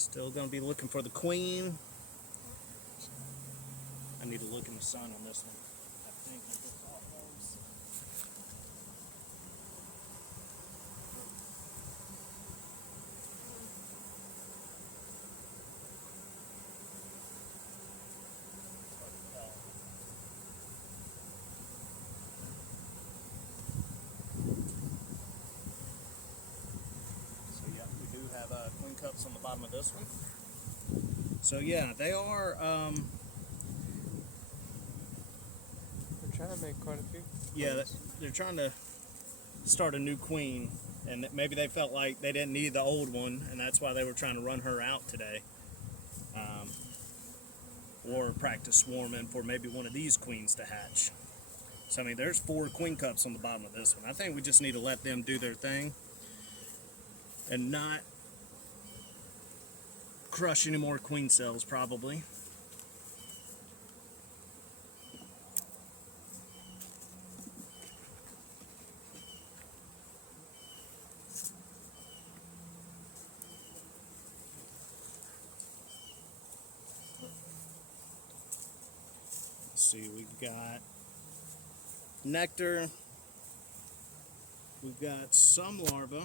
Still going to be looking for the queen. I need to look in the sun on this one. I think it looks all close. So yeah, we do have queen cups on the bottom of this one. So yeah, they are. They're trying to make quite a few. Yeah, they're trying to start a new queen, and maybe they felt like they didn't need the old one, and that's why they were trying to run her out today. Or practice swarming for maybe one of these queens to hatch. So I mean, there's 4 queen cups on the bottom of this one. I think we just need to let them do their thing and not crush any more queen cells, probably. Let's see, we've got nectar. We've got some larvae.